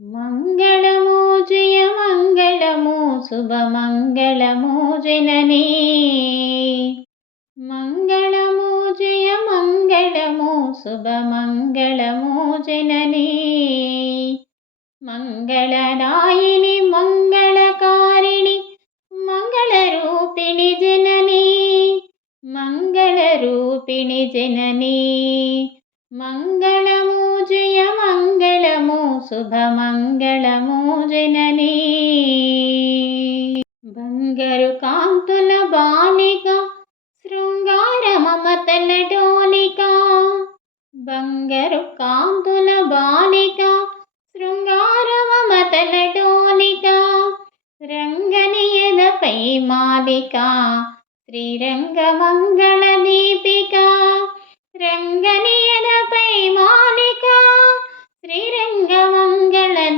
మంగళము జయ మంగళము శుభమంగళము జననీ. మంగళము జయ మంగళము శుభమంగళము జననీ. మంగళదాయిని మంగళకారిణి మంగళరూపిణి జననీ. మంగళరూపిణి జననీ. మంగళము శుభమంగళము జననీ బంగారు కాంతుల బాలిక శృంగార మమతల డోలిక బంగారు కాంతుల బాలిక శృంగార మమతల డోలిక రంగనియదపై మాలిక శ్రీరంగ మంగళ దీపిక రంగనియదపై మాలిక శ్రీరంగ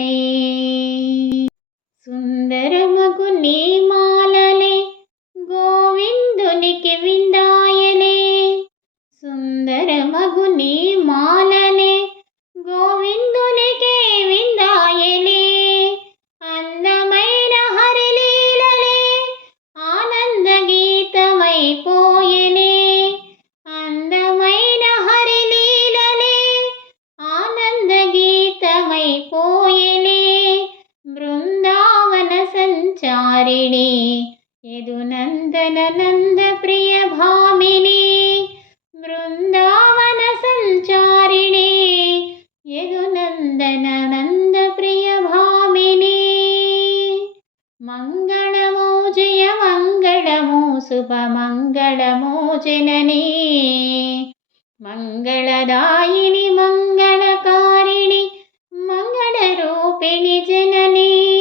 జననీ సుందరమగు నీ మాలలే గోవిందునికి విందాయలే. సుందరమగు నీ మాలలే గోవిందునికి సంచారిణి యదునందన నంద ప్రియ భామిని. బృందావన సంచారిణి. యదునందన నంద ప్రియ భామిని. మంగళమో జయ మంగళమో శుభమంగళమో జననీ. మంగళదాయిని మంగళకారిణి మంగళరూపిణి జననీ.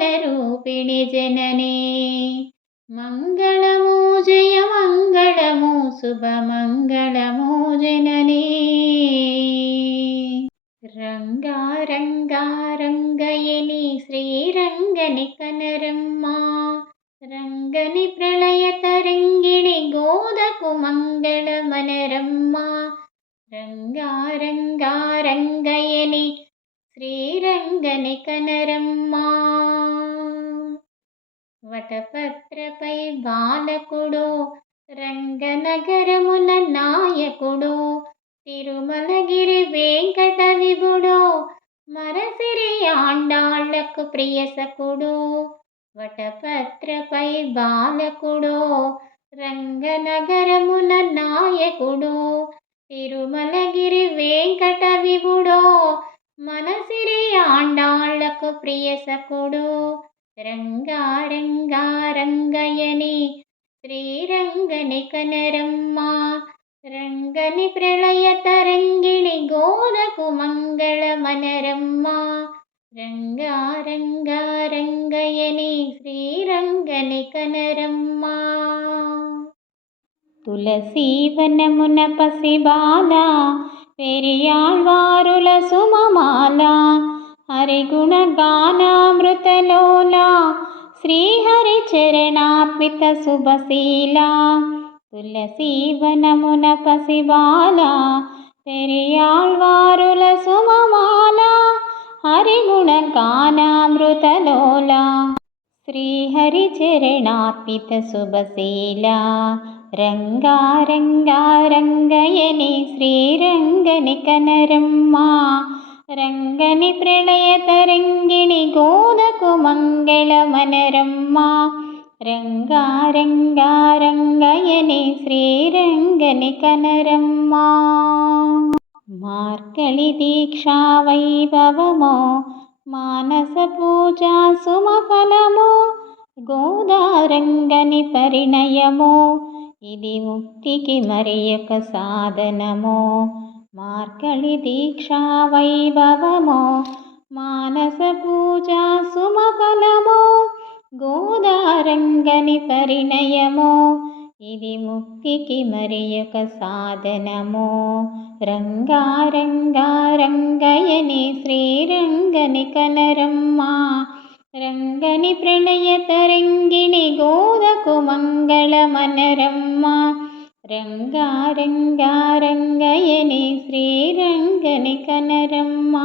మంగళరూపిణి జననీ. మంగళము జయ మంగళము శుభమంగళము జననీ. రంగారంగారంగయని శ్రీరంగని కనరమ్మ. రంగని ప్రళయ తరంగిణి గోదకు మంగళ మనరమ్మ రంగారంగారంగయని శ్రీరంగని కనరమ్మ. వటపత్రపై బాలకుడు రంగనగరముల నాయకుడు తిరుమలగిరి వెంకట విభుడు మరసిరి ఆండాళ్ళకు ప్రియసకుడు వటపత్రపై బాలకుడు రంగనగరముల నాయకుడు తిరుమలగిరి వెంకట విభుడో మనసిరి ఆండాళ్ళకు ప్రియసకుడు రంగారంగారంగయని శ్రీరంగని కనరమ్మ రంగని ప్రళయ తరంగిణి గోదకు మంగళ మనరమ్మ రంగారంగారంగయని శ్రీరంగని కనరమ్మ తులసీవనమున పసిబాల పెరియాళ్వారుల సుమమాల హరిగుణ గానామృతలోలా శ్రీహరి చరణార్పిత శుభశీల తులసీవనమున పసిబాల పెరియాళ్వారుల సుమమాల హరిగుణ గానామృతలోల శ్రీహరి చరణార్పిత శుభశీల రంగారంగారంగయని శ్రీరంగని కనరమ్మ రంగని ప్రళయ తరంగిణి గోదకు మంగళ మనరమ్మ. రంగారంగారంగయని శ్రీరంగని కనరమ్మ. మార్కళి దీక్షా వైభవమో మానస పూజా సుమఫలము గోదారంగని పరిణయము ఇది ముక్తికి మరి ఒక సాధనమో. మార్కళి దీక్షా వైభవమో మానస పూజా సుమఫలమో గోదారంగని పరిణయమో ఇది ముక్తికి మరి ఒక సాధనమో. రంగారంగారంగయని శ్రీరంగని కనరమ్మా రంగని ప్రణయ తరంగిణి గోదకు మంగళమనరమ్మ రంగారంగారంగయని శ్రీరంగని కనరమ్మా